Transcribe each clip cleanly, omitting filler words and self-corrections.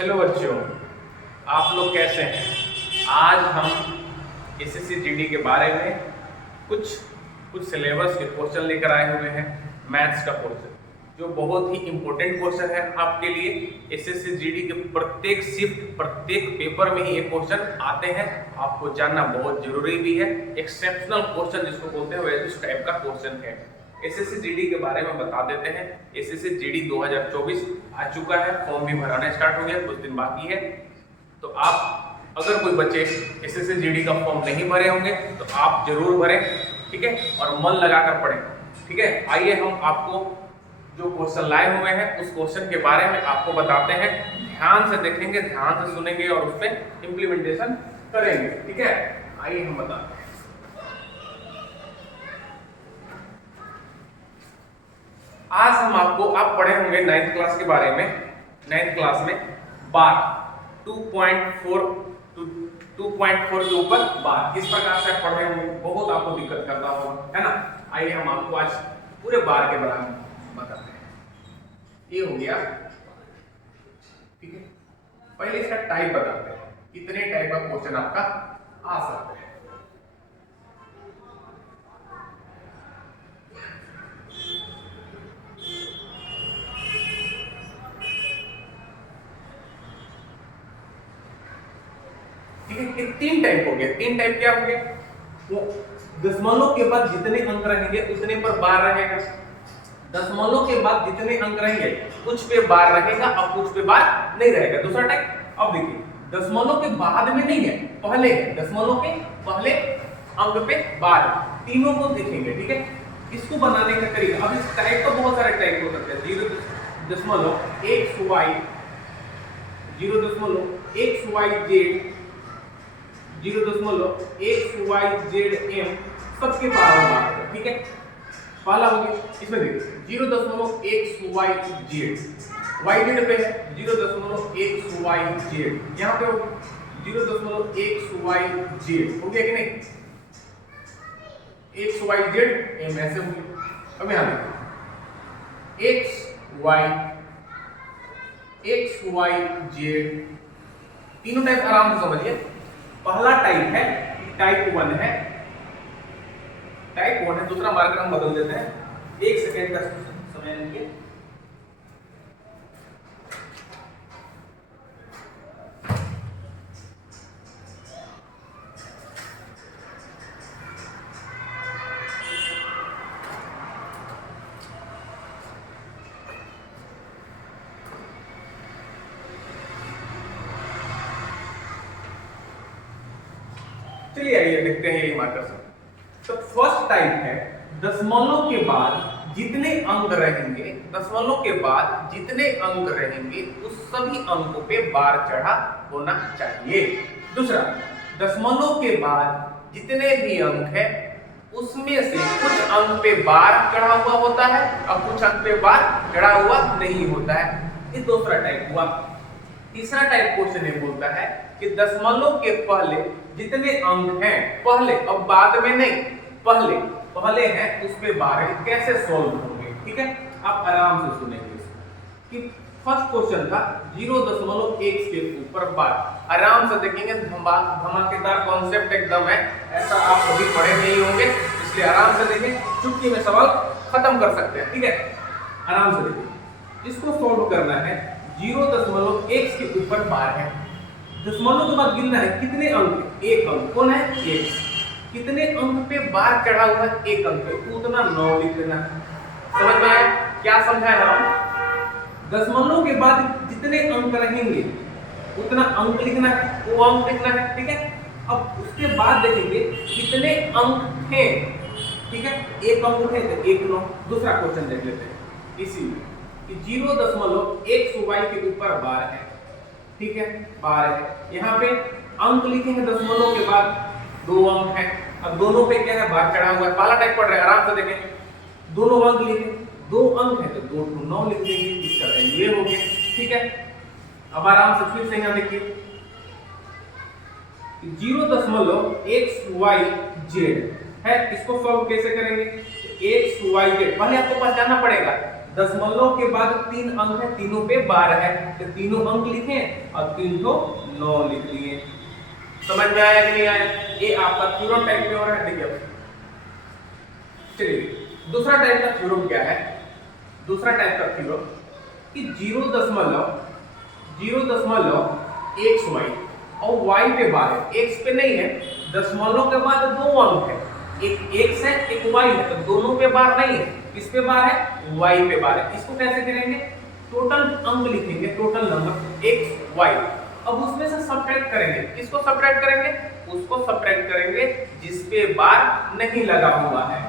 Hello बच्चों, आप लोग कैसे हैं? आज हम एसएससी जीडी के बारे में कुछ सिलेबस के क्वेश्चन लेकर आए हुए हैं। मैथ्स का क्वेश्चन जो बहुत ही इंपॉर्टेंट क्वेश्चन है आपके लिए। एसएससी जीडी के प्रत्येक शिफ्ट प्रत्येक पेपर में ही ये क्वेश्चन आते हैं, आपको जानना बहुत जरूरी भी है। एक्सेप्शनल क्वेश्चन जिसको बोलते हैं वैसे इस टाइप का क्वेश्चन है। एसएससी जीडी के बारे में बता देते हैं। एसएससी जीडी 2024 आ चुका है, फॉर्म भी भराना स्टार्ट हो गया, कुछ दिन बाकी है। तो आप अगर कोई बच्चे एसएससी जीडी का फॉर्म नहीं भरे होंगे तो आप जरूर भरें, ठीक है, और मन लगाकर पढ़ें, ठीक है। आइए हम आपको जो क्वेश्चन लाए हुए हैं उस क्वेश्चन के बारे में आपको बताते हैं। ध्यान से देखेंगे, ध्यान से सुनेंगे और उस पर इंप्लीमेंटेशन करेंगे, ठीक है। आइए हम बताते हैं। आज हम आप पढ़े होंगे 9th क्लास के बारे में। 9th क्लास में बार 2.4 के ऊपर बार किस प्रकार से पढ़े होंगे, बहुत आपको दिक्कत करता होगा, है ना। आइए हम आपको आज पूरे बार के बारे में बताते हैं। ये हो गया, ठीक है। पहले इसका टाइप बताते हैं, कितने टाइप का क्वेश्चन आपका आ सकता है। ये 3 टाइप हो गए। 3 टाइप क्या हो गए? वो दशमलव के बाद जितने अंक रहेंगे उतने पर बार रहेगा। दशमलव के बाद जितने अंक रहेंगे कुछ पे बार रहेगा और कुछ पे बार नहीं रहेगा। दूसरा टाइप, अब देखिए, दशमलव के बाद में नहीं है, पहले है। दशमलव के पहले अंक पे बार, तीनों को देखेंगे, ठीक है। इसको बनाने का तरीका, अब इस टाइप का बहुत सारे टाइप हो सकते हैं। 0.1y 0.1yz 0.1yzm सबके बार, ठीक है। पहला हो गया, इसमें देखिए 0.1yz yz पे है 0.1yz, यहाँ पे हो 0.1yz, हो गया कि नहीं? xyz m ऐसे हो गया। अब यहाँ देखिए xyz, तीनों टाइप आराम से समझिए। पहला टाइप है टाइप 1 है, टाइप 1 है। दूसरा मार्कर हम बदल देते हैं, 1 सेकेंड का समय लेंगे। चलिए आइए देखते हैं ये मार्कर से। तो फर्स्ट टाइप है दशमलव के बाद जितने अंक रहेंगे, दशमलव के बाद जितने अंक रहेंगे उस सभी अंकों पे बार चढ़ा होना चाहिए। दूसरा, दशमलव के बाद जितने भी अंक है उसमें से कुछ अंक पे बार चढ़ा हुआ होता है और कुछ अंक पे बार चढ़ा हुआ नहीं होता है। ये दूसरा टाइप हुआ। तीसरा टाइप क्वेश्चन ये बोलता है कि दशमलव के पहले जितने अंक हैं, पहले, अब बाद में नहीं, पहले हैं उस पे बार है, कैसे सॉल्व होंगे, ठीक है। आप आराम से सुनेंगे कि फर्स्ट क्वेश्चन था 0.1 के ऊपर बार। आराम से देखेंगे, धमाकेदार कॉन्सेप्ट एकदम है, ऐसा आप कभी पढ़े नहीं होंगे, इसलिए आराम से देखें, चुटकी में सवाल खत्म कर सकते हैं, ठीक है। आराम से देखिए, इसको सॉल्व करना है। 0.1 के ऊपर बार है, दशमलव के बाद गिनना है कितने अंक, एक अंक, कौन है? x। कितने अंक पे बार चढ़ा हुआ है? एक अंक पे, उतना 9 लिख देना है। समझ में आया क्या समझाया हम? दशमलव के बाद जितने अंक रहेंगे उतना अंक लिखना है, वो अंक लिखना है, ठीक है। अब उसके बाद देखेंगे कितने अंक हैं, ठीक है। एक अंक है तो 1 9। दूसरा क्वेश्चन देख लेते हैं इसी में कि 0.1y के ऊपर बार है, ठीक है, बार है। यहाँ पे अंक लिखेंगे दशमलव के बाद 2 अंक है। अब दोनों पे क्या है? बार चढ़ा हुआ है। पहला टाइप पढ़ रहे हैं, आराम से देखेंगे। दोनों अंक लिखे, 2 अंक है तो 2 को 9 लिख देंगे, इसका वैल्यू ये हो गया, ठीक है। अब आराम से फिर से यहाँ देखिए 0.1yz है, इसको सॉल्व कैसे करेंगे? xyz पहले आपको पहचानना पड़ेगा दशमलव के बाद 3 अंक है, तीनों पे 12 है, तो तीनों अंक लिखे और 3 को 9 लिख दिए। समझ में आया कि नहीं आया? ये आपका थ्योरम टाइप में हो रहा है। देखिए चलिए दूसरा टाइप का थ्योरम क्या है? दूसरा टाइप का थ्योरम कि 0.0x(y) और y पे बार है, x पे नहीं है, दशमलव के बाद 2 अंक है, एक x है एक y है, तो दोनों पे बार नहीं है, किस पे बार है? y पे बार है। इसको कैसे करेंगे? टोटल अंक लिखेंगे, टोटल नंबर x y, अब उसमें से सब्ट्रैक्ट करेंगे। किसको सब्ट्रैक्ट करेंगे? उसको सब्ट्रैक्ट करेंगे जिस पे बार नहीं लगा हुआ है।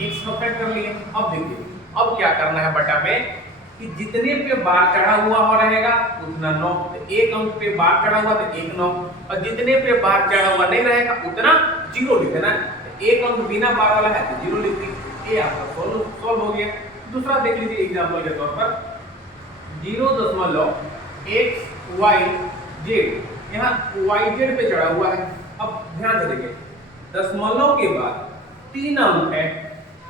x सब्ट्रैक्ट कर लिए। अब देखिए अब क्या करना है बटा में कि जितने पे बार चढ़ा हुआ हो रहेगा उतना 9, तो एक अंक पे बार चढ़ा हुआ तो 1 9, और जितने पे बार चढ़ा हुआ नहीं रहेगा उतना 0 लिख देना। तो एक अंक बिना बार वाला है तो 0 लिख दी। ये आपका सॉल्व हो गया। दूसरा देख लीजिए एग्जांपल के तौर पर 0.xyz, यहाँ yz पे चढ़ा हुआ है। अब ध्यान से देखिए दशमलव के बाद 3 अंक है,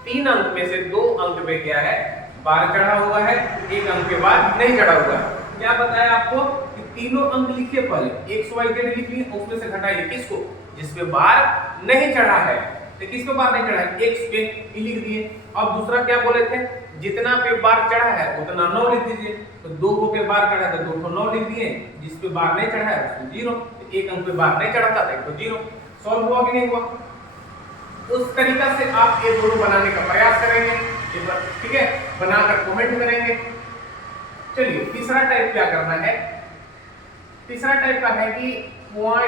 3 अंक में से 2 अंक पे क्या है? बार चढ़ा हुआ है, एक अंक पे बार नहीं चढ़ा हुआ है। क्या बताया आपको कि तीनों अंक लिखिए, पहले x y z लिख लिए, उसमें से घटाइए किसको? जिस पे बार नहीं चढ़ा है। तो किस पे बार नहीं चढ़ा है? x पे, ही लिख दिए। अब दूसरा क्या बोले थे? जितना पे बार चढ़ा है उतना 9 लिख दीजिए। तो 2 को पे बार चढ़ा है तो 2 को 9 लिख दिए, जिस पे बार नहीं चढ़ा है उसको 0। तो एक अंक पे बार नहीं चढ़ा था तो 0। सॉल्व हुआ कि नहीं हुआ? उस तरीका से आप ये दोनों बनाने का प्रयास करेंगे, ठीक है, बनाकर कमेंट करेंगे। चलिए तीसरा टाइप क्या करना है? तीसरा टाइप का है कि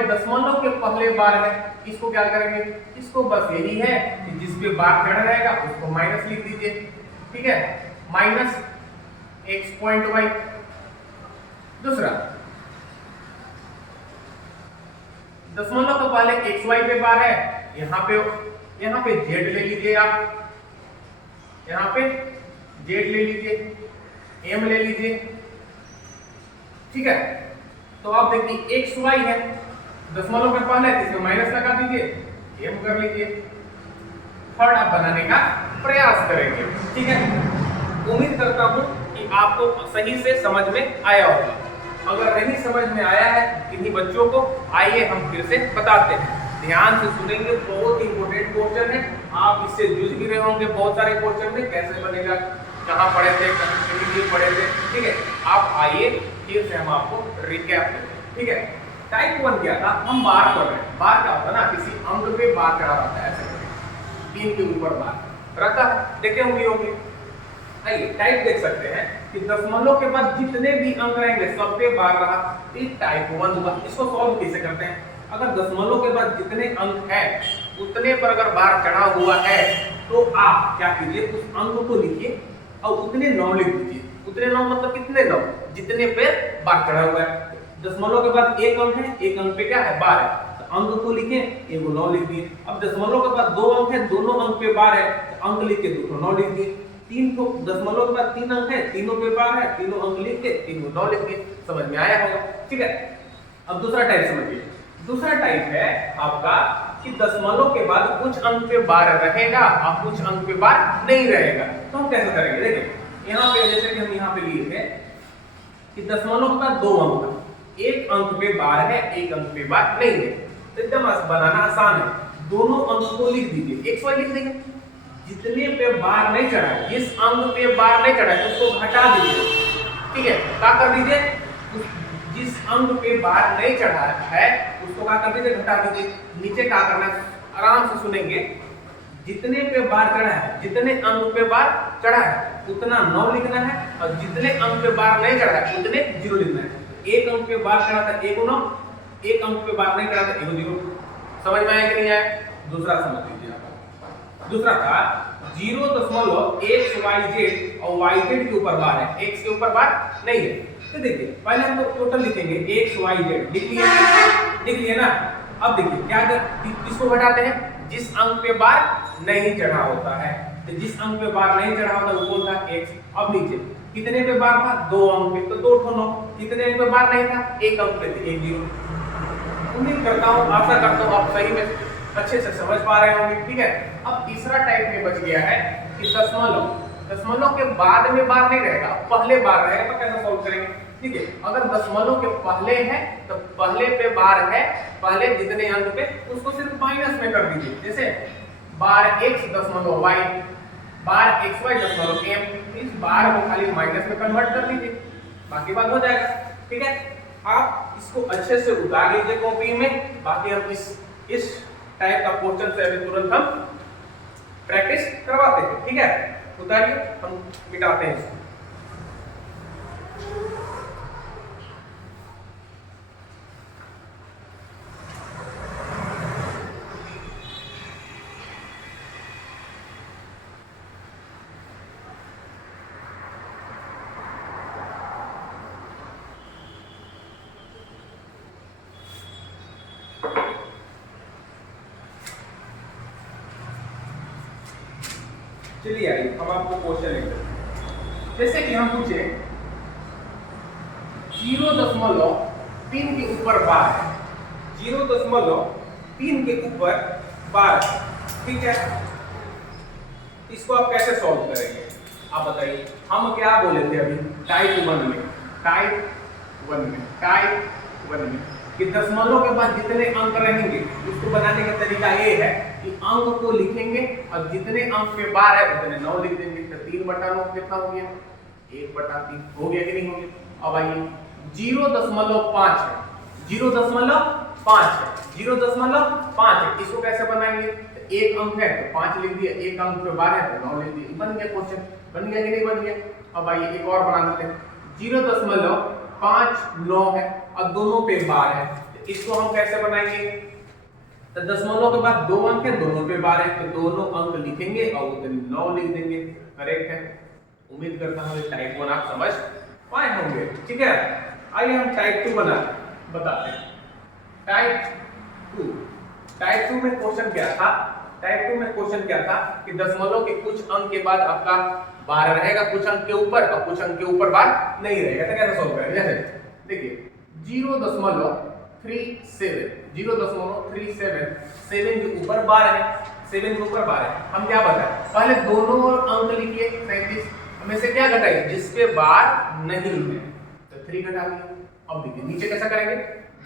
दशमलव के पहले बार है, इसको क्या करेंगे? इसको बस यही है कि जिस पे बार चढ़ रहेगा उसको माइनस लिख दीजिए, ठीक है, माइनस x.y। दूसरा दशमलव के पहले xy पे बार है, यहाँ पे z ले लीजिए, आप यहाँ पे z ले लीजिए, m ले लीजिए, ठीक है। तो आप देखिए xy है, दशमलव के पहले इसमें माइनस लगा दीजिए, m कर लीजिए। थर्ड आप बनाने का प्रयास करेंगे, ठीक है। उम्मीद करता हूं कि आपको सही से समझ में आया होगा। अगर नहीं समझ में आया है किन्हीं बच्चों को, आइए हम फिर से बताते हैं। ध्यान से सुनेंगे, बहुत इंपोर्टेंट क्वेश्चन है। आप इससे जूझ भी रहे होंगे बहुत सारे क्वेश्चन में, कैसे बनेगा, कहाँ पढ़े थे, कहीं पढ़े थे, ठीक है। आप आइए फिर से हम आपको रिकैप देते हैं, ठीक है। टाइप 1 क्या था? हम बार कर रहे हैं। बार क्या होता है ना, किसी अंक पे बार चढ़ा रहता है, ऐसे 3 के ऊपर बार रहता है, देखे होंगे। आइए टाइप देख सकते हैं कि दशमलव के बाद जितने भी अंक रहेंगे सब पे बार रहा, ये टाइप 1 हुआ। इसको सॉल्व कैसे करते हैं? अगर दशमलव के बाद जितने अंक है उतने पर अगर बार चढ़ा हुआ है तो आप क्या कीजिए, उस अंक को लिखिए और उतने 9 लिख दीजिए। उतने 9 मतलब कितने 9? जितने पे बार चढ़ा हुआ है। दशमलव के बाद एक अंक है, एक अंक पे क्या है? बार है, तो अंक को लिखे, एक 9 लिख दिए। अब दशमलव के बाद 2 अंक है, दोनों अंक पे बार है, तो अंक लिख के 2 को 9 लिख दिए। 3 को दशमलव के बाद 3 अंक है, तीनों पे बार है, तीनों अंक लिख के 3 को 9 लिख दिए। समझ में आया होगा, ठीक है। अब दूसरा टाइप समझिए। दूसरा टाइप है आपका कि दशमलव के बाद कुछ अंक पे बार रहेगा और कुछ अंक पे बार नहीं रहेगा। तो हम कैसे करेंगे? देखिए यहाँ पे जैसे कि हम यहाँ पे लिए थे कि दशमलव के बाद 2 अंक, एक अंक पे बार है, एक अंक पे बार नहीं है, तो एकदम बनाना आसान है। दोनों अंक को लिख दीजिए, x y लिख देंगे। जितने पे बार नहीं चढ़ा है, जिस अंक पे बार नहीं चढ़ा है उसको घटा दीजिए, ठीक है। क्या कर दीजिए? जिस अंक पे बार नहीं चढ़ा है उसको क्या कर दीजिए? घटा दीजिए। नीचे क्या करना है? आराम से सुनेंगे। जितने पे बार चढ़ा है, जितने अंक पे बार चढ़ा है उतना 9 लिखना है, और जितने अंक पे बार नहीं चढ़ा है उतने 0 लिखना है। एक अंक पे बार चढ़ा था 1 9, एक अंक पे बार नहीं चढ़ा था 1 0। समझ में आया कि नहीं आया? दूसरा समझ लीजिए। दूसरा था 0.xyz और yz के ऊपर बार है, x के ऊपर बार नहीं है। तो देखिए पहले हम लोग टोटल लिखेंगे xyz, लिख लिए ना। अब देखिए क्या किसको घटाते हैं? जिस अंक पे बार नहीं चढ़ा होता है। तो जिस अंक पे बार नहीं चढ़ा होता वो कौन था? x। अब नीचे कितने पे बार था? 2 अंक पे, तो 2 को 9। कितने अंक पे बार नहीं था? 1 अंक पे थे, 1 0। उम्मीद करता हूँ, आशा करता हूँ आप सही में अच्छे से समझ पा रहे होंगे, ठीक है। अब तीसरा टाइप में बच गया है कि दशमलव के बाद में बार नहीं रहेगा, पहले बार रहेगा। तो कैसे सॉल्व करेंगे? ठीक है, अगर दशमलव के पहले है तो पहले पे बार है, पहले जितने अंक पे उसको सिर्फ माइनस में कर दीजिए। जैसे बार x दशमलव y, बार xy दशमलव m, इस बार को खाली माइनस में कन्वर्ट कर दीजिए, बाकी बात हो जाएगा। ठीक है, आप इसको अच्छे से उतार लीजिए कॉपी में। बाकी हम इस टाइप का क्वेश्चन से अभी तुरंत हम प्रैक्टिस करवाते हैं। ठीक है, उतारिए, हम मिटाते हैं इसको। चलिए आइए हम आपको क्वेश्चन लिखते हैं। जैसे कि हम पूछे 0.3 के ऊपर बार है, 0.3 के ऊपर बार है। ठीक है, इसको आप कैसे सॉल्व करेंगे आप बताइए। हम क्या बोले थे अभी टाइप 1 में, टाइप 1 में कि दशमलव के बाद जितने अंक रहेंगे उसको बनाने का तरीका ये है कि अंक को लिखेंगे और जितने अंक पे बार है उतने 9 लिख देंगे। तो 3/9 कितना हो गया? 1/3 हो गया कि नहीं हो गया? अब आइए 0.5 है, 0.5 है, 0.5 है, इसको कैसे बनाएंगे? तो एक अंक है तो 5 लिख दिया, एक अंक पे बार है तो 9 लिख दिया। बन गया क्वेश्चन, बन गया कि नहीं बन गया? अब आइए एक और बना देते हैं। 0.59 है और दोनों पे बार है, तो इसको हम कैसे बनाएंगे? तो दशमलव के बाद 2 अंक है, दोनों पे बार है, तो दोनों अंक लिखेंगे और उतने 9 लिख देंगे। करेक्ट है। उम्मीद करता हूं टाइप 1 आप समझ पाए होंगे। ठीक है, आइए हम टाइप 2 बताते हैं। टाइप 2 में क्वेश्चन क्या था? टाइप 2 में क्वेश्चन क्या था कि दशमलव के कुछ अंक के बाद आपका बार रहेगा, कुछ अंक के ऊपर और कुछ अंक के ऊपर बार नहीं रहेगा। तो कैसे सॉल्व करेंगे? जैसे देखिए 0.37 7 के ऊपर बार है, 7 के ऊपर बार है। हम क्या बताएं? पहले दोनों अंक लिखिए 37, हमें से क्या घटाइए? जिसपे बार नहीं है तो 3 घटा दिए। अब देखिए नीचे कैसा करेंगे?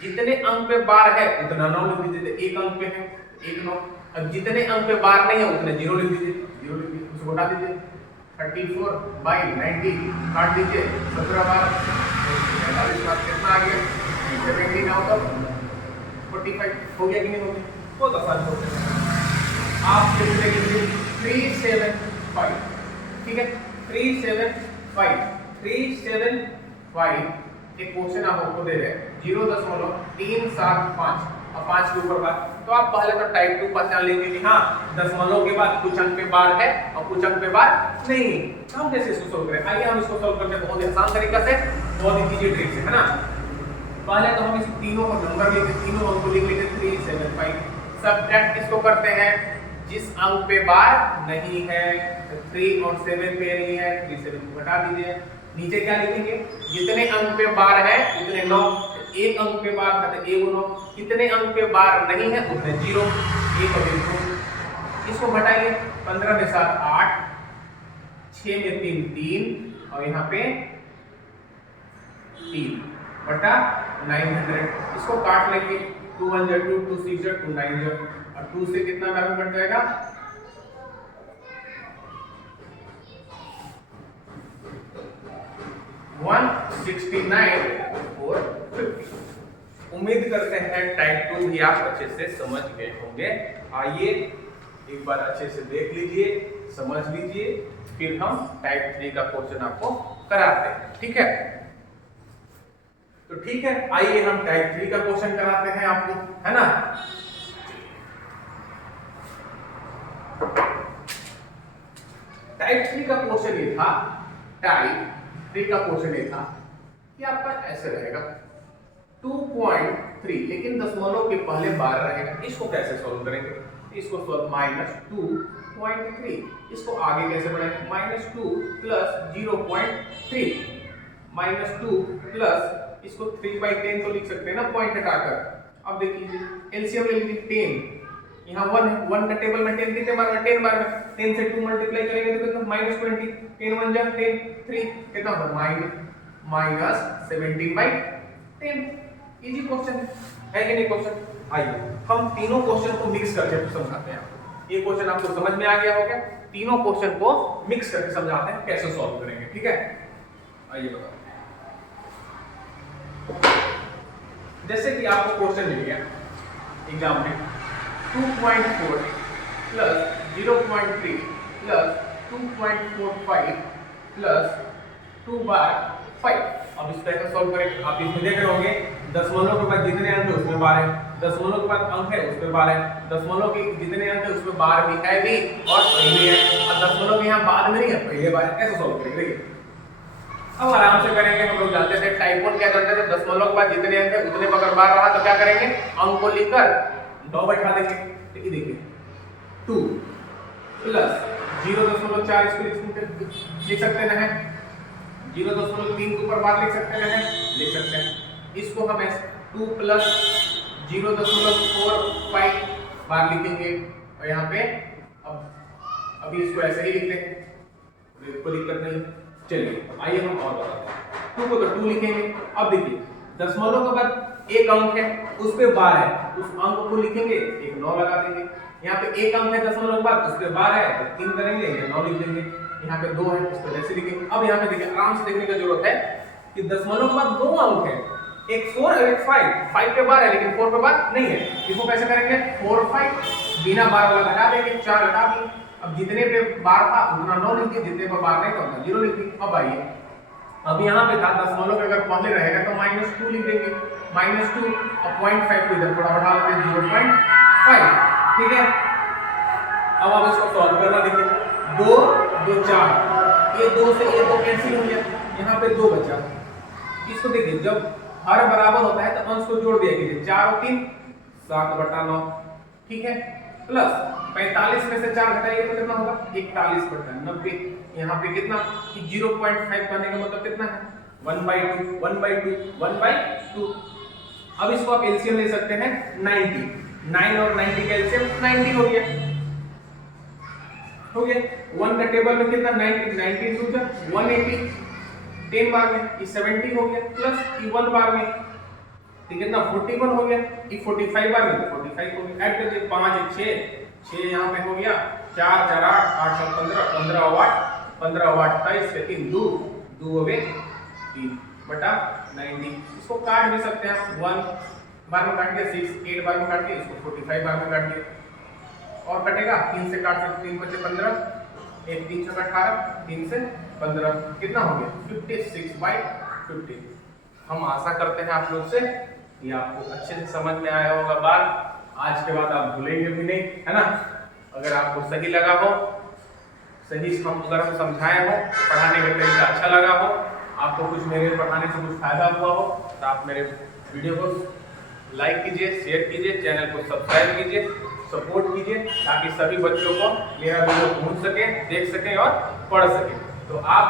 जितने अंक पे बार है उतना 9 लिख दीजिए। एक अंक पे है 1 9, अब जितने अंक पे बार नहीं है उतने 0 लिख दीजिए, 0 लिख दीजिए, उसको घटा दीजिए। 34/90 काट दीजिए, 17 बार 45 बार कितना आ गया? 17 आउट ऑफ 45 हो गया कि नहीं हो गया? बहुत आसान क्वेश्चन है। आप लिखेंगे 375। ठीक है, 375 एक क्वेश्चन आप आपको दे रहे हैं 0.375 और 5 के ऊपर बार। तो आप पहले तो टाइप 2 पहचान लेंगे कि हाँ दशमलव के बाद कुछ अंक पे बार है और कुछ अंक पे बार नहीं। तो हम कैसे इसको सॉल्व करें? आइए हम इसको सॉल्व करते हैं बहुत ही आसान तरीका से, बहुत ही इजी ट्रिक से, है ना। पहले तो हम इस तीनों को नंबर लेके तीनों अंक को लिख लेते 375। सब्ट्रैक्ट किसको करते हैं? जिस अंक पे बार नहीं है, 3 और 7 पे नहीं है, 3 7 को घटा दीजिए। नीचे क्या लिखेंगे? जितने अंक पे बार है उतने 9, एक अंक पे बार है तो 1 9, कितने अंक पे बार नहीं है उतने 0, 1 और 2। इसको घटाइए, 15 में 7 8, 6 में 3 3 और यहाँ पे 3 बटा 900। इसको काट लेंगे, 2 1 2, 2 6 2 9 और 2 से कितना वैल्यू कट जाएगा? 169 और 50। उम्मीद करते हैं टाइप 2 भी आप अच्छे से समझ गए होंगे। आइए एक बार अच्छे से देख लीजिए, समझ लीजिए, फिर हम टाइप 3 का क्वेश्चन आपको कराते हैं। ठीक है, तो ठीक है, आइए हम टाइप 3 का क्वेश्चन कराते हैं आपको, है ना। टाइप 3 का क्वेश्चन ये था, टाइप 3 का क्वेश्चन ये था कि आपका ऐसे रहेगा 2.3, लेकिन दशमलव के पहले बार रहेगा। इसको कैसे सॉल्व करेंगे? इसको सॉल्व -2.3, इसको आगे कैसे बढ़ाएंगे? -2 प्लस 0.3 -2 प्लस इसको 3/10 तो लिख सकते हैं ना, पॉइंट हटाकर। अब देखिए एलसीएम ले लीजिए 10, यहाँ 1 है, 1 का टेबल में 10 कितने बार में, 10 बार में, 10 से 2 मल्टीप्लाई करेंगे तो कितना -20, 10 1 जा 10, 3 कितना होगा -17/10। इजी क्वेश्चन है कि नहीं क्वेश्चन। आइए हम तीनों क्वेश्चन को मिक्स करके समझाते हैं आपको। ये क्वेश्चन आपको समझ में आ गया होगा, तीनों क्वेश्चन को मिक्स करके समझाते हैं कैसे सॉल्व करेंगे, ठीक है। आइए बताओ, जैसे कि आपको क्वेश्चन मिल गया एग्जाम में 2.4 प्लस 0.3 प्लस 2.45 प्लस 2/5। अब इस तरह का सॉल्व करेंगे। आप इसमें देख रहे होंगे दशमलव के बाद जितने अंक है उसमें बार है, दशमलव के बाद अंक है उसमें बार है, दशमलव के जितने अंक है उसमें बार भी है भी और पहले है, और दशमलव के यहाँ बाद में नहीं है, पहले बार है। कैसे सॉल्व करेंगे देखिए। अब आराम से करेंगे। हम लोग जानते थे टाइप 1 क्या करते थे, दशमलव के बाद जितने अंक है उतने पर अगर बार रहा तो क्या करेंगे, अंक को लिखकर 9 बैठा देंगे। देखिए 2 प्लस 0.4 इसको लिख सकते हैं, 0.3 के ऊपर बार लिख सकते हैं, लिख सकते हैं। इसको हम 2 प्लस 0.45 बार लिखेंगे और यहाँ पे अभी इसको ऐसे ही लिख लेंगे, कोई दिक्कत नहीं। चलिए आइए हम और बताते हैं। 2 को तो 2 लिखेंगे। अब देखिए दशमलव के बाद एक अंक है उस पे बार है, उस अंक को लिखेंगे, एक 9 लगा देंगे। यहाँ पे एक अंक है दशमलव के बाद उस पे बार है तो 3 करेंगे, 9 लिख देंगे। यहाँ पे 2 है इस पे ऐसे लिखेंगे। अब यहाँ पे देखिए आराम से देखने की जरूरत है कि दशमलव के बाद 2 अंक है, एक 4 और एक 5। 5 पे बार है लेकिन 4 पे बार नहीं है। इसको कैसे करेंगे, 4 और 5 बिना बार वाला हटा देंगे, 4 हटा देंगे। अब जितने पे बार था उतना 9 लिख दिए, जितने पे बार नहीं था उतना 0 लिख दिए। अब आइए, अब यहाँ पे था दशमलव पे अगर पहले रहेगा तो -2 लिख देंगे, -2 और 0.5 को इधर थोड़ा बढ़ा लेते हैं 0.5, ठीक है। अब आप इसको सॉल्व करना। देखिए 2 2 4, ये 2 से ये 2 कैंसिल हो गया, यहाँ पे 2 बचा। इसको देखिए जब हर बराबर होता है तो अंश को जोड़ दिया कीजिए, 4 और 3 7/9, ठीक है। प्लस 45 में से 4 घटाइए तो कितना होगा, 41/90। यहाँ पे कितना कि 0.5 करने का मतलब कितना है, 1/2 1/2 1/2। अब इसको आप एलसीएम ले सकते हैं 90, 9 और 90 का एलसीएम 90 हो गया, हो गया। 1 का टेबल में कितना 90, 90 2 जा 180, 10 बार में ये 70 हो गया, प्लस ये 1 बार में तो कितना 41 हो गया, ये 45 बार में 45 हो गया। ऐड कर दिए 5 6 6 यहाँ पे हो गया, 4 4 8 8 7 15 15 वाट 15 वाट 23 से 3 2 2 हो गए 3/90। इसको काट भी सकते हैं, 1 बार में काट दिया 6, 8 बार में काट दिया, इसको 45 बार में काट दिया और कटेगा 3 से काट सकते, 3 बचे 15, 1 3 6 18, 3 से 15 कितना हो गया 56/50। हम आशा करते हैं आप लोग से ये आपको अच्छे से समझ में आया होगा बात। आज के बाद आप भूलेंगे भी नहीं, है ना। अगर आपको सही लगा हो, सही अगर हम समझाए हो, पढ़ाने का तरीका अच्छा लगा हो, आपको कुछ मेरे पढ़ाने से कुछ फायदा हुआ हो तो आप मेरे वीडियो को लाइक कीजिए, शेयर कीजिए, चैनल को सब्सक्राइब कीजिए, सपोर्ट कीजिए ताकि सभी बच्चों को मेरा वीडियो पहुंच सके, देख सके और पढ़ सके। तो आप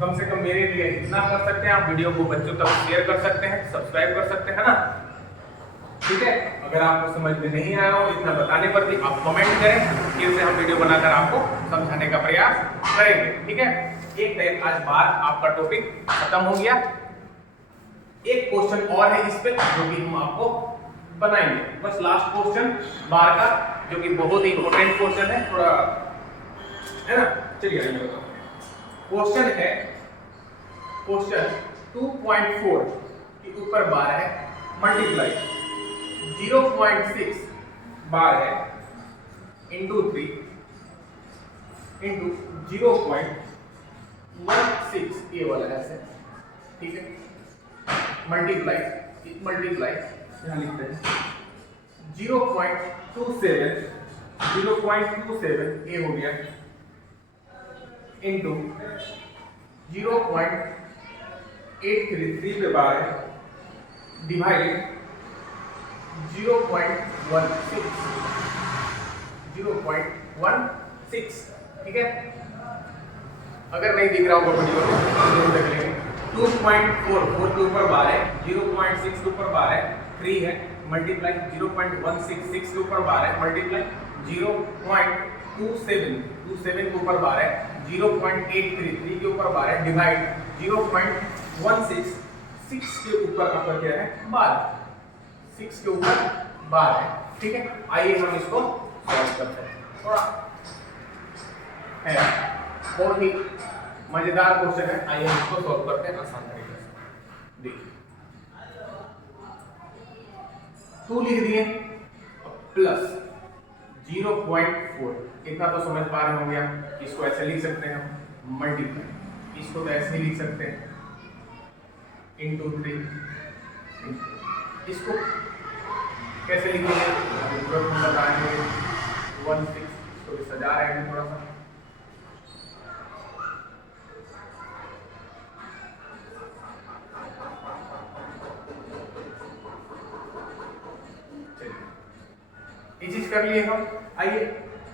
कम से कम मेरे लिए इतना कर सकते हैं, आप वीडियो को बच्चों तक शेयर कर सकते हैं, सब्सक्राइब कर सकते हैं ना, ठीक है। अगर आपको समझ में नहीं आया हो इतना बताने पर भी आप कमेंट करें, फिर से हम वीडियो बनाकर आपको समझाने का प्रयास करेंगे, ठीक है। एक टाइप आज बार आपका टॉपिक खत्म हो गया। एक क्वेश्चन और है इस पे जो कि हम आपको बनाएंगे, बस लास्ट क्वेश्चन बार का जो कि बहुत ही इंपॉर्टेंट क्वेश्चन है, थोड़ा है ना। चलिए आइए बताओ। क्वेश्चन है, क्वेश्चन 2.4 के ऊपर बार है, मल्टीप्लाई 0.6 बार है इंटू 3 इंटू 0.16 ये वाला है ऐसे, ठीक है। मल्टीप्लाई यहाँ लिखते हैं 0.27 ये हो गया इंटू 0.833 पे बार है डिवाइड 0.16, ठीक है। अगर नहीं दिख रहा होगा वीडियो में जरूर देख लेंगे। 2.4 के ऊपर बार है, 0.6 के ऊपर बार है, 3 है, मल्टीप्लाई 0.166 के ऊपर बार है, मल्टीप्लाई 0.27 के ऊपर बार है, 0.833 के ऊपर बार है, डिवाइड 0.166 के ऊपर आपका क्या है बार, 6 के ऊपर बार है। ठीक है, आइए हम इसको सॉल्व करते हैं। थोड़ा है बहुत ही मजेदार क्वेश्चन है, आइए हम इसको सॉल्व करते हैं आसान तरीके से। देखिए 2 लिख दिए प्लस 0.4, इतना तो समझ पा रहे होंगे आप। इसको ऐसे लिख सकते हैं हम मल्टीप्लाई, इसको तो ऐसे ही लिख सकते हैं इनटू 3। इसको कैसे लिखेंगे बताएंगे, 16, इसको भी सजा रहे हैं थोड़ा सा। ये चीज कर लिए हम, आइए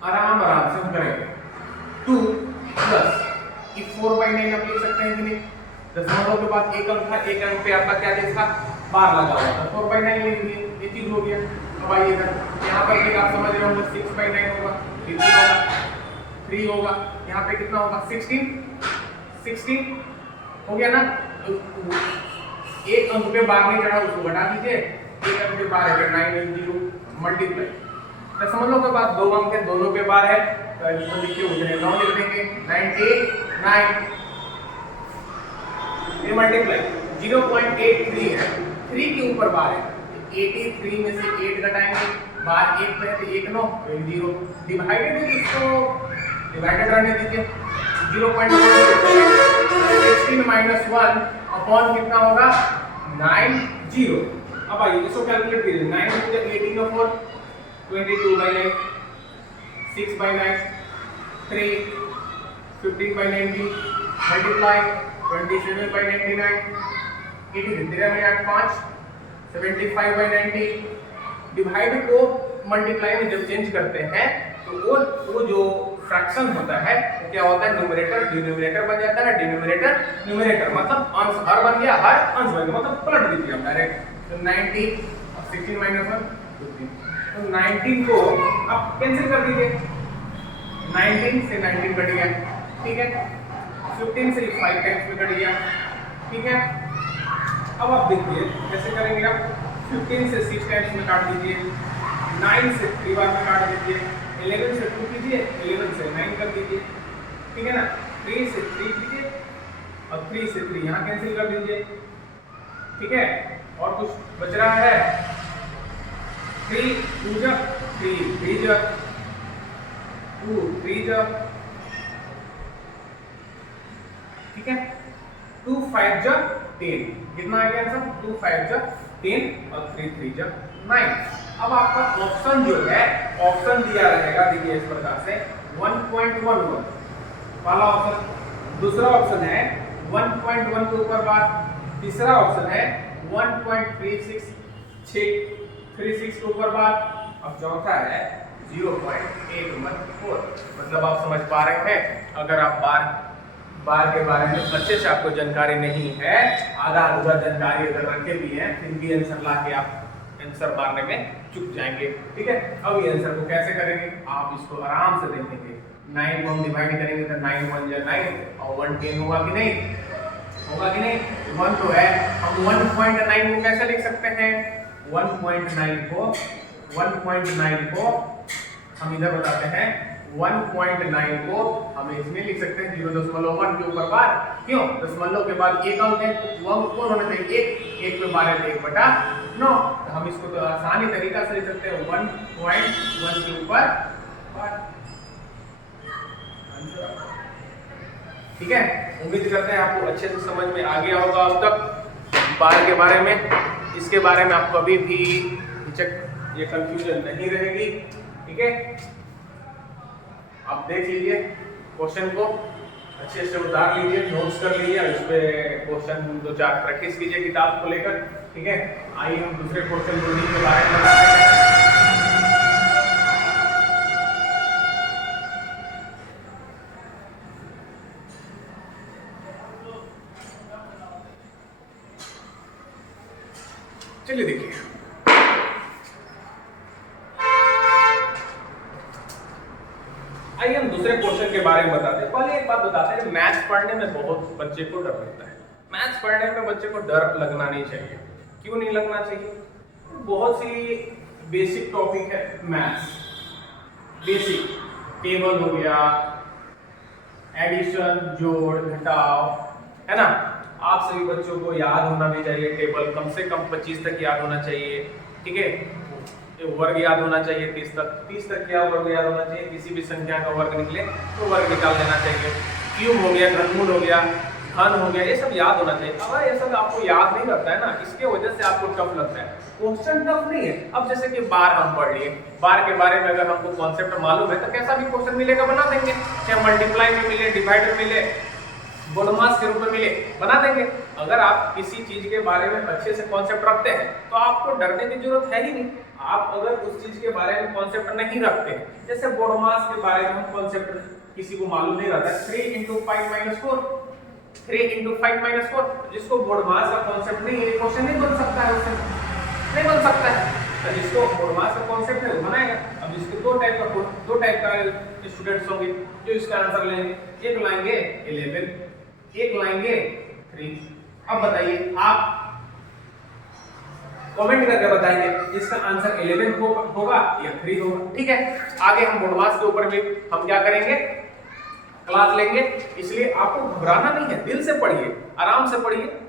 आराम आराम से हम करेंगे। 2 प्लस 4/9 आप लिख सकते हैं कि नहीं, दशमलव के बाद एक अंक था, एक अंक पे आपका क्या चीज था बार लगा हुआ था, 4/9 लिख दिए, ये चीज हो गया। अब आइए यहाँ पर भी आप समझ रहे होंगे 6/9 होगा, कितना होगा 3 होगा, यहाँ पे कितना होगा 16 हो गया ना। एक अंक पे बार नहीं चढ़ा, उसको घटा दीजिए, एक अंक पे बार है 9 मल्टीप्लाई दशमलव के बाद 2 अंक है, दोनों पे बार है, तो इसको लिखिए उतने 9 लिख देंगे, 99। ये मल्टीप्लाई 0.83 है, 3 के ऊपर बार है, 83 में से 8 घटाएंगे, बार 1 पे है तो 1 9 0, डिवाइडेड है इसको डिवाइडेड रहने दीजिए, 0.16 माइनस 1 अपॉन कितना होगा 90। अब आइए इसको कैलकुलेट कीजिए, 9 into 18 of 4 22/9, 6/9, 3 15/90 मल्टीप्लाई 27/99, 5 75/90 डिवाइड को मल्टीप्लाई में जब चेंज करते हैं तो वो जो फ्रैक्शन होता है वो क्या होता है, न्यूमरेटर डिनोमिनेटर बन जाता है, डिनोमिनेटर न्यूमरेटर मतलब अंश हर बन गया, हर अंश बन गया, मतलब पलट दीजिए हम डायरेक्ट। तो 90 और 16 माइनस 1 15, तो 19 को आप कैंसिल कर दीजिए, 19 से 19 कट गया, ठीक है, 15 से 5 टाइम्स में कट गया, ठीक है। अब आप देखिए कैसे करेंगे आप, 15 से 6 टाइम्स में काट दीजिए, 9 से 3 बार में काट दीजिए, 11 से 2 कीजिए, 11 से 9 कर दीजिए, ठीक है ना, 3 से 3 कीजिए और 3 से 3 यहाँ कैंसिल कर दीजिए, ठीक है। और कुछ बच रहा है, 3 2 जा 3 3 जा 2 3 जा, ठीक है, 2 5 जा 10, कितना आ गया आंसर 2 5 जा 10 और 3 3 जा 9। अब आपका ऑप्शन जो है, ऑप्शन दिया रहेगा, देखिए इस प्रकार से 1.11 वाला ऑप्शन, दूसरा ऑप्शन है 1.1 के ऊपर बार, तीसरा ऑप्शन है 1.36 के ऊपर बार, अब चौथा है 0.814। मतलब आप समझ पा रहे हैं, अगर आप बार के बारे में अच्छे से आपको जानकारी नहीं है, आधा अधूरा जानकारी अगर रखे भी हैं, फिर भी आंसर ला के आप आंसर मारने में चुक जाएंगे, ठीक है। अब ये आंसर को कैसे करेंगे, आप इसको आराम से देखेंगे, 9 को हम डिवाइड करेंगे तो 9 1 जा 9 और 1 10 होगा कि नहीं, होगा कि नहीं, 1 तो है, हम 1.9 को कैसे लिख सकते हैं, 1.9 को हम इधर बताते हैं, 1.9 को हम इसमें लिख सकते हैं 0.1 के ऊपर बार, क्यों, दशमलव के बाद एक अंक है, वो अंक कौन होना चाहिए, एक पे बार है तो 1/9, तो हम इसको तो आसानी तरीका से लिख सकते हैं 1.1 के ऊपर बार, ठीक है। उम्मीद करते हैं आपको अच्छे से समझ में आ गया होगा अब तक बार के बारे में, इसके बारे में आपको कभी भी ये कंफ्यूजन नहीं रहेगी, ठीक है। आप देख लीजिए क्वेश्चन को अच्छे से उतार लीजिए, नोट्स कर लीजिए, इस पे क्वेश्चन 2-4 प्रैक्टिस कीजिए किताब को लेकर, ठीक है। आइए हम दूसरे क्वेश्चन को के बारे में बताते हैं। चलिए देखिए के बारे में बताते हैं। पहले एक बात बताते हैं, मैथ्स पढ़ने में बहुत बच्चे को डर लगता है। मैथ्स पढ़ने में बच्चे को डर लगना नहीं चाहिए। क्यों नहीं लगना चाहिए? बहुत सी बेसिक टॉपिक है मैथ्स, बेसिक टेबल हो गया, एडिशन, जोड़, घटाव, है ना। आप सभी बच्चों को याद होना भी चाहिए टेबल, कम से कम 25 तक याद होना चाहिए, ठीक है। वर्ग याद होना चाहिए 30 तक क्या वर्ग याद होना चाहिए, किसी भी संख्या का वर्ग निकले तो वर्ग निकाल देना चाहिए। क्यूब हो गया, घनमूल हो गया, घन हो गया, ये सब याद होना चाहिए। अगर ये सब आपको याद नहीं रहता है ना, इसके वजह से आपको टफ लगता है। क्वेश्चन टफ नहीं है। अब जैसे कि बार हम पढ़ लिए, बार के बारे में अगर हमको कॉन्सेप्ट मालूम है तो कैसा भी क्वेश्चन मिलेगा बना देंगे, चाहे मल्टीप्लाई में मिले, डिवाइड में मिले, बोडमास के रूप में मिले, बना देंगे। अगर आप किसी चीज के बारे में अच्छे से कॉन्सेप्ट रखते हैं तो आपको डरने की जरूरत है ही नहीं। आप अगर उस चीज के बारे में कॉन्सेप्ट नहीं रखते हैं, जैसे बोडमास के बारे में हम कॉन्सेप्ट किसी को मालूम नहीं रहता, 3 × 5 - 4, 3 × 5 - 4, जिसको बोडमास का कॉन्सेप्ट नहीं है, क्वेश्चन नहीं बन सकता है, उससे नहीं बन सकता है। तो जिसको बोडमास का कॉन्सेप्ट है वो बनाएगा। अब इसके दो टाइप का स्टूडेंट्स होंगे जो इसका आंसर लेंगे। एक लाएंगे 11, एक लाएंगे 3। अब बताइए, आप कमेंट करके बताइए इसका आंसर 11 होगा या 3 होगा, ठीक है। आगे हम बोडमास के ऊपर भी हम क्या करेंगे, क्लास लेंगे, इसलिए आपको घबराना नहीं है। दिल से पढ़िए, आराम से पढ़िए,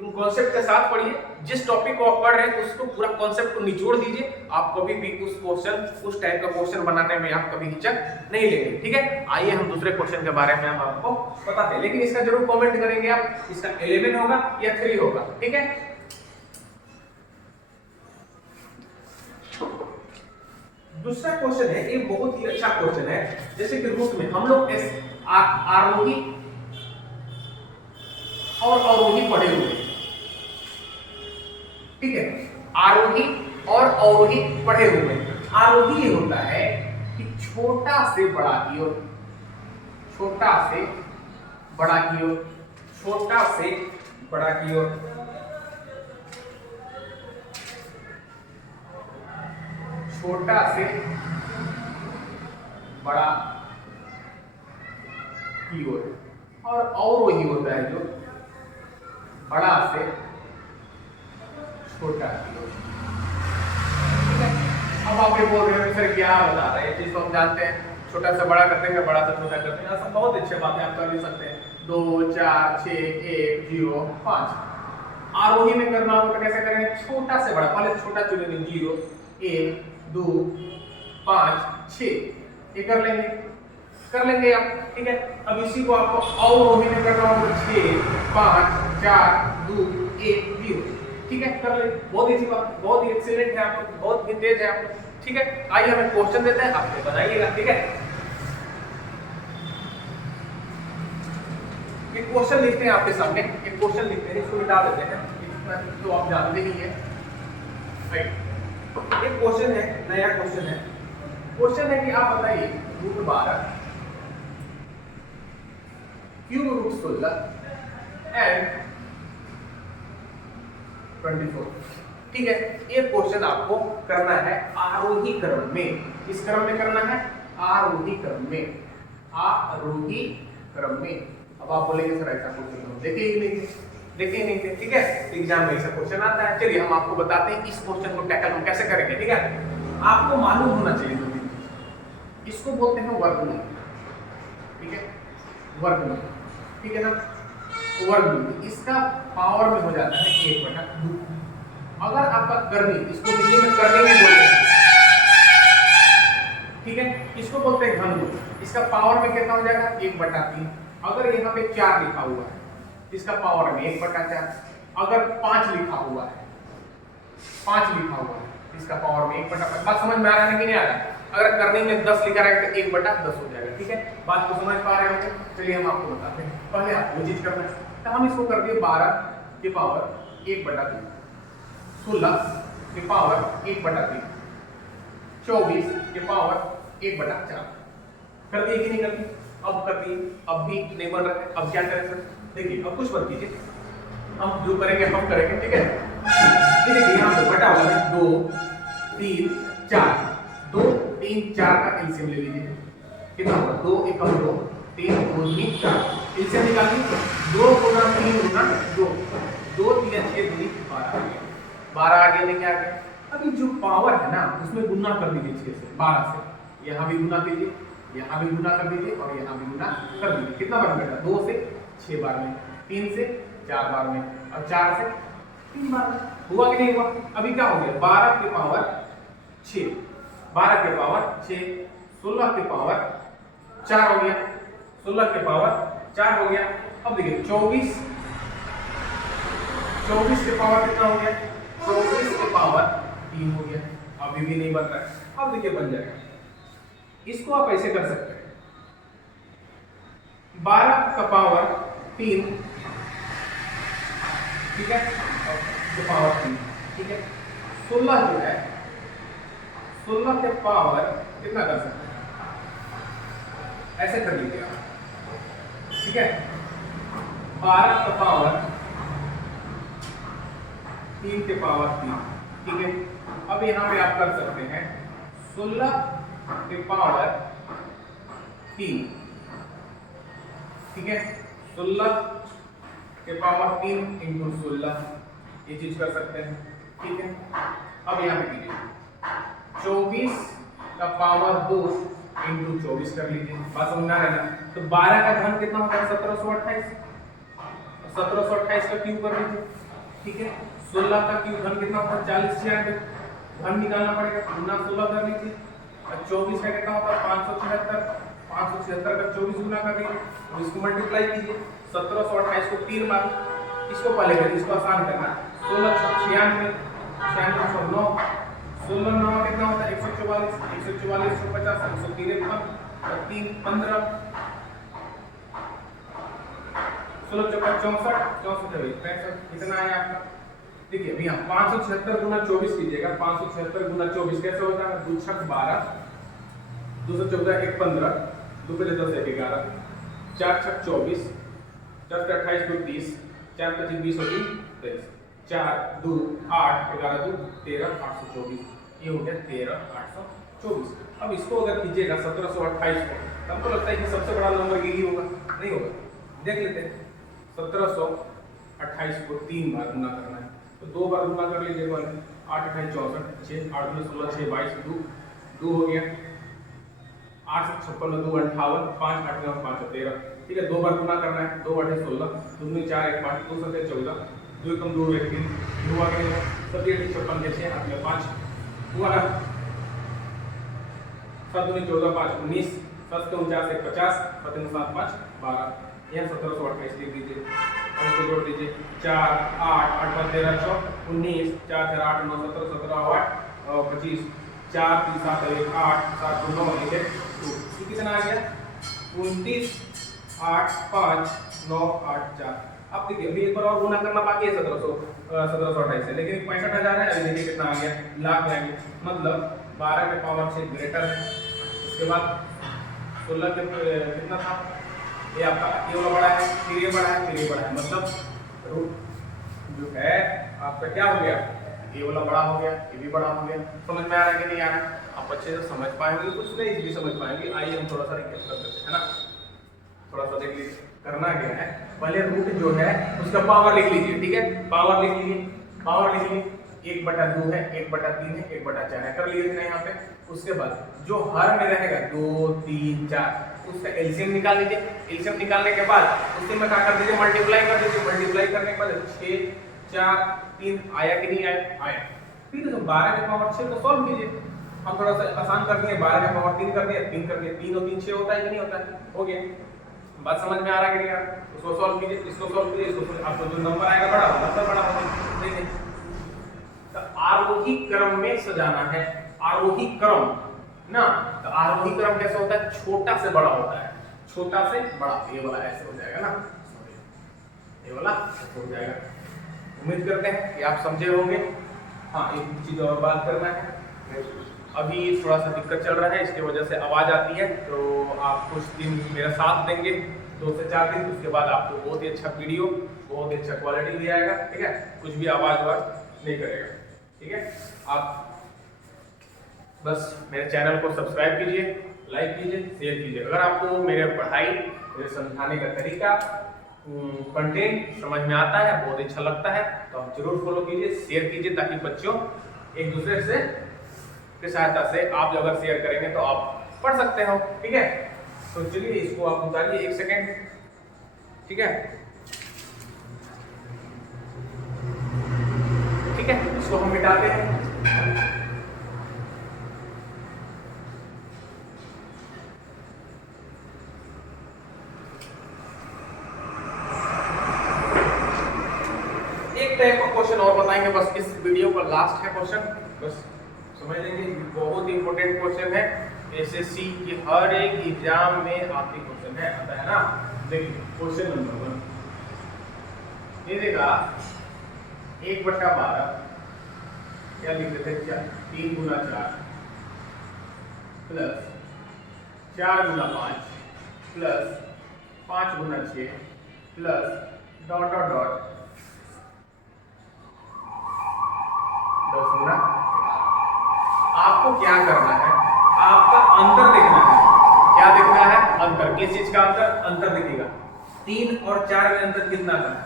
कॉन्सेप्ट के साथ पढ़िए। जिस टॉपिक को आप पढ़ रहे हैं उसको पूरा कॉन्सेप्ट को निचोड़ दीजिए। आप कभी भी उस टाइप का क्वेश्चन बनाने में आप कभी हिचक नहीं लेंगे, ठीक है। आइए हम दूसरे क्वेश्चन के बारे में हम आपको बताते हैं, लेकिन इसका जरूर कमेंट करेंगे आप, इसका 11 होगा या 3 होगा, ठीक है। दूसरा क्वेश्चन है, ये बहुत ही अच्छा क्वेश्चन है। जैसे कि रूट में हम लोग आरोही और अवरोही पढ़े हुए, ठीक है। आरोही और अवरोही पढ़े हुए। आरोही ये होता है कि छोटा से बड़ा की ओर, छोटा से बड़ा की ओर, छोटा से बड़ा की ओर, छोटा से बड़ा की ओर। और अवरोही होता है जो बड़ा से छोटा की ओर, ठीक है। अब आप ये बोल रहे हैं सर क्या बता रहे हैं, चीज तो हम जानते हैं, छोटा से बड़ा कर देंगे, बड़ा से छोटा कर देंगे, ऐसा बहुत अच्छी बात है, आप कर भी सकते हैं। 2 4 6 1 0 5। आरोही में करना हो तो कैसे करेंगे, छोटा से बड़ा, पहले छोटा चुनेंगे, 0 1 2 5 6, ये कर लेंगे आप, ठीक है। अब इसी को आपको अवरोही में करना होगा, 6 5 4 2 1 0, ठीक है, कर ले। बहुत अच्छी बात, बहुत ही एक्सीलेंट है आप लोग, बहुत ही तेज है आप लोग, ठीक है। आइए हमें क्वेश्चन देते हैं, आप बनाइएगा, ठीक है। एक क्वेश्चन लिखते हैं आपके सामने, एक क्वेश्चन लिखते हैं, इसको मिटा देते हैं, तो आप जानते ही हैं, राइट। एक क्वेश्चन है, नया क्वेश्चन है। क्वेश्चन है कि आप बताइए √12 क्यूब √16 एंड 24, ठीक है। ये क्वेश्चन आपको करना है आरोही क्रम में। किस क्रम में करना है, आरोही क्रम में, आरोही क्रम में। अब आप बोलेंगे सर ऐसा क्वेश्चन देखे ही नहीं थे, ठीक है। एग्जाम में ऐसा क्वेश्चन आता है। चलिए हम आपको बताते हैं इस क्वेश्चन को टैकल हम कैसे करेंगे, ठीक है। आपको मालूम होना चाहिए दो तीन चीज। इसको बोलते हैं वर्गमूल, ठीक है, वर्गमूल, ठीक है ना। वर्गमूल इसका पावर में हो जाता है 1/2। अगर आपका करनी, इसको हिंदी में करनी भी बोलते हैं, ठीक है, इसको बोलते हैं घनमूल। इसका पावर में कितना हो जाएगा, 1/3। अगर यहाँ पे 4 लिखा हुआ है, इसका पावर में 1/4। अगर 5 लिखा हुआ है, 5 लिखा हुआ है, इसका पावर में 1/5। बात समझ में आ रहा है कि नहीं आ रहा है। अगर करने में 10 लिखा रहेगा तो 1/10 हो जाएगा, ठीक है। बात को समझ पा रहे होंगे। चलिए हम आपको बताते हैं, पहले आपको वो चीज करना है। तो हम इसको कर दिए 12 की पावर 1/3, 16 की पावर 1/3, 24 की पावर 1/4। कर दिए कि नहीं कर दिए, अब कर दिए, अब भी नहीं बन रहा है। अब क्या करें सर, देखिए अब कुछ मत कीजिए, हम जो करेंगे हम करेंगे, ठीक है। ये देखिए यहाँ पे बटा हुआ है 2 3 4, 2 3 4 का एलसीएम ले लीजिए, कितना होगा, 2 एकम 2, 3 2 3 4, इनसे निकालिए 2 गुना 3 गुना 2, 2 3 6 2 12 आ गया, 12 आ गया नहीं आ गया। अभी जो पावर है ना उसमें गुना कर दीजिए 6 से 12 से, यहाँ भी गुना कीजिए, यहाँ भी गुना कर दीजिए और यहाँ भी गुना कर दीजिए। कितना बार बेटा, 2 से 6 बार में, 3 से 4 बार में और 4 से 3 बार में। हुआ कि नहीं हुआ? अभी क्या हो गया, 12 के पावर 6, 12 के पावर 6, 16 के पावर 4 हो गया, 16 के पावर 4 हो गया। अब देखिए 24 के पावर कितना हो गया, 24 के पावर 3 हो गया। अभी भी नहीं बन रहा है, अब देखिए बन जाएगा। इसको आप ऐसे कर सकते हैं, 12 का पावर 3, ठीक है, तो पावर 3, ठीक है। 16 जो है, 16 के पावर कितना कर सकते हैं, ऐसे कर लीजिए आप, ठीक है। 12 का पावर 3 के पावर 3, ठीक है। अब यहाँ पे आप कर सकते हैं 16 के पावर 3, ठीक है, 16 के पावर 3 इंटू 16, ये चीज कर सकते हैं, ठीक है। अब यहाँ पे कीजिए 24 का पावर 2 इंटू 24 कर लीजिए, बात समझना है ना। तो 12 का घन कितना होता है, 1728, 1728 का क्यूब कर लीजिए, ठीक है। 16 का क्यूब घन कितना होता है, 4096, घन निकालना पड़ेगा, गुना 16 कर लीजिए। और 24 का कितना होता है, 576, 576 का 24 गुना कर लीजिए और इसको मल्टीप्लाई कीजिए। 1728 को 3 बार, इसको पहले करिए, इसको आसान करना, 16 96, 96 9, 16 9 कितना होता है, 144, 144 150, 153 और 3 15, 16 चौका 64, 64 65, कितना आया आपका। देखिए अभी यहाँ 576 गुना 24 कीजिएगा, 576 गुना 24 कैसे होता है, 2 6 12, 2 से 14 1 15, 2 पे 10 1 11, 4 6 24, 4 से 28 2 30, 4 25 20 और 3 23, 4 2 8 11 2 13 824, ये हो गया 13 824। अब इसको अगर कीजिएगा 1728 को, तो हमको लगता है कि सबसे बड़ा नंबर यही होगा, नहीं होगा, देख लेते हैं। 1728 को 3 बार गुना करना है, तो 2 बार गुना कर लीजिए, 8 28 64, 6 8 2 16 6 22 2 हो गया, 8 56 2 58, 5 8 9 5 13, ठीक है। 2 बार गुना करना है, 2 8 16, 2 4 1 5, 2 7 14, 2 कम 2 1 3, हुआ कि नहीं, 7 8 56 के 6 8 में 5 हुआ ना, 7 2 14 5 19, 7 49 1 50, 7 7 5 12, यह 1728 लिख दीजिए और इसको जोड़ दीजिए, 4 8 8 5 13 19, 4 4 8 9 17 17 8 और 25, 4 3 7 1 8 7 2 9 1 2, कितना आ गया, 29 8 5 9 8 4। अब देखिए अभी एक बार और गुना करना बाकी है 1728 से, लेकिन 65,000 है। अभी देखिए कितना आ गया, लाख में आ गया, मतलब 12 के पावर से ग्रेटर है। उसके बाद 16 के कितना था, ये आपका ये वाला बड़ा है, फिर ये बड़ा है, फिर ये बड़ा है, मतलब रूट जो है आपका क्या हो गया, ये वाला बड़ा हो गया, ये भी बड़ा हो गया। समझ में आ रहा है कि नहीं आ रहा है? आप अच्छे से समझ पाएंगे, कुछ नहीं भी समझ पाएंगे। आइए हम थोड़ा सा रिकेप कर देते हैं ना, थोड़ा सा देख लीजिए। करना क्या है, पहले रूट जो है उसका पावर लिख लीजिए, ठीक है, पावर लिख लीजिए, पावर लिख लीजिए। 1/2 है, 1/3 है, 1/4 है, कर लिए यहाँ पे। उसके बाद जो हर में रहेगा 2 3 4, उसका एलसीएम निकाल लीजिए। एलसीएम निकालने के बाद उससे में क्या कर दीजिए, मल्टीप्लाई कर दीजिए। मल्टीप्लाई करने के बाद 6 4 3 आया कि नहीं आया, आया। फिर 12 के पावर 6 को सॉल्व कीजिए। हम थोड़ा सा आसान कर दिए, 12 के पावर 3 कर दिया, 3 कर दिया, 3 और 3 6 होता है कि नहीं होता है, हो गया। बात समझ में आ रहा है कि नहीं आ रहा, उसको सॉल्व कीजिए, इसको सॉल्व कीजिए, इसको, आपको जो नंबर आएगा बड़ा नंबर बड़ा होगा। देखिए तो आरोही क्रम में सजाना है, आरोही क्रम ना। तो आरोही क्रम कैसे होता है, छोटा से बड़ा होता है, छोटा से बड़ा। ये वाला ऐसे हो जाएगा ना, ये वाला ऐसे हो जाएगा। उम्मीद करते हैं कि आप समझे होंगे। हाँ, एक चीज और बात करना है, अभी थोड़ा सा दिक्कत चल रहा है, इसकी वजह से आवाज आती है, तो आप कुछ दिन मेरा साथ देंगे, 2 से 4 दिन। उसके बाद आपको बहुत ही अच्छा वीडियो, बहुत ही अच्छा क्वालिटी भी आएगा, ठीक है, कुछ भी आवाज नहीं करेगा, ठीक है। आप बस मेरे चैनल को सब्सक्राइब कीजिए लाइक कीजिए, शेयर कीजिए। अगर आपको मेरे पढ़ाई, मेरे समझाने का तरीका, कंटेंट समझ में आता है, बहुत अच्छा लगता है, तो आप जरूर फॉलो कीजिए, शेयर कीजिए, ताकि बच्चों एक दूसरे से की सहायता से आप जो अगर शेयर करेंगे तो आप पढ़ सकते हो। ठीक है, तो चलिए इसको आप उतारिए 1 सेकेंड। ठीक है, ठीक है, इसको हम मिटाते हैं। एक टाइप का क्वेश्चन और बताएंगे, बस इस वीडियो का लास्ट है क्वेश्चन, बस समझ लेंगे। बहुत इंपॉर्टेंट क्वेश्चन है, एसएससी की हर एक एग्जाम में आती क्वेश्चन है, आता है ना। देखिए क्वेश्चन नंबर 1 ये देखा 1/12 क्या लिख देते हैं, क्या 3 गुना 4 प्लस 4 गुना 5 प्लस 5 गुना 6 प्लस डॉट डॉट डॉट 10 गुना। आपको क्या करना है, आपका अंतर देखना है। क्या देखना है? अंतर। किस चीज का अंतर? अंतर दिखेगा। 3 और 4 में अंतर कितना का है?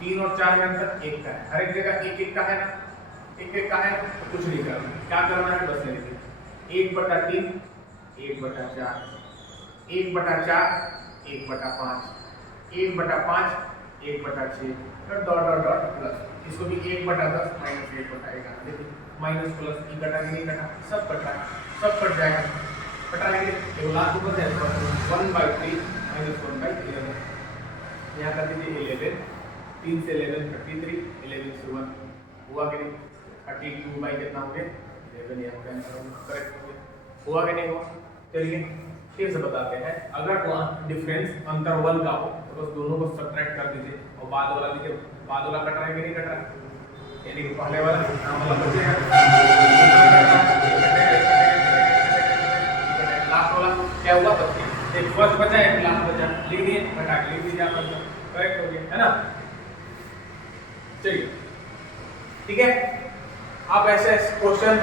3 और 4 में अंतर 1 का है। हर एक जगह 1 1 का है ना, 1 1 का है, तो कुछ नहीं करना। क्या करना है? बस ये देखिए 1/3 1/4 1/4 1/5 1/5 1/6 डॉट डॉट डॉट प्लस, इसको भी 1/10 माइनस 1/11। देखिए माइनस प्लस ई कटा कि नहीं कटा, सब कटा, सब कट जाएगा, कटाएंगे। ये लास्ट ऊपर है 1/3 माइनस 1/11। यहाँ कर दीजिए 11, 3 से 11 33, 11 से 1 हुआ कि नहीं? 32 कितना हो गया? 11। यहाँ पे आंसर करेक्ट हो गया, हुआ कि नहीं हुआ? चलिए फिर से बताते हैं। अगर डिफरेंस अंतर 1 का हो तो बस दोनों को सब्ट्रैक्ट कर दीजिए, और बाद वाला देखिए, बाद वाला कट रहा है कि नहीं कट रहा है, यानी कि पहले वाला बचेगा, लास्ट वाला क्या हुआ? बच्चे एक फर्स्ट बचा, एक लास्ट बचा, लिख दिए, घटा के लिख दीजिए, आप करेक्ट हो गया, है ना। चलिए ठीक है, आप ऐसे क्वेश्चन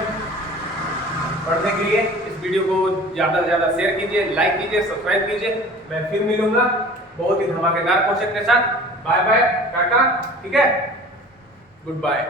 पढ़ने के लिए इस वीडियो को ज्यादा से ज्यादा शेयर कीजिए, लाइक कीजिए, सब्सक्राइब कीजिए। मैं फिर मिलूंगा बहुत ही धमाकेदार क्वेश्चन के साथ। बाय बाय, टाटा, ठीक है, गुड बाय।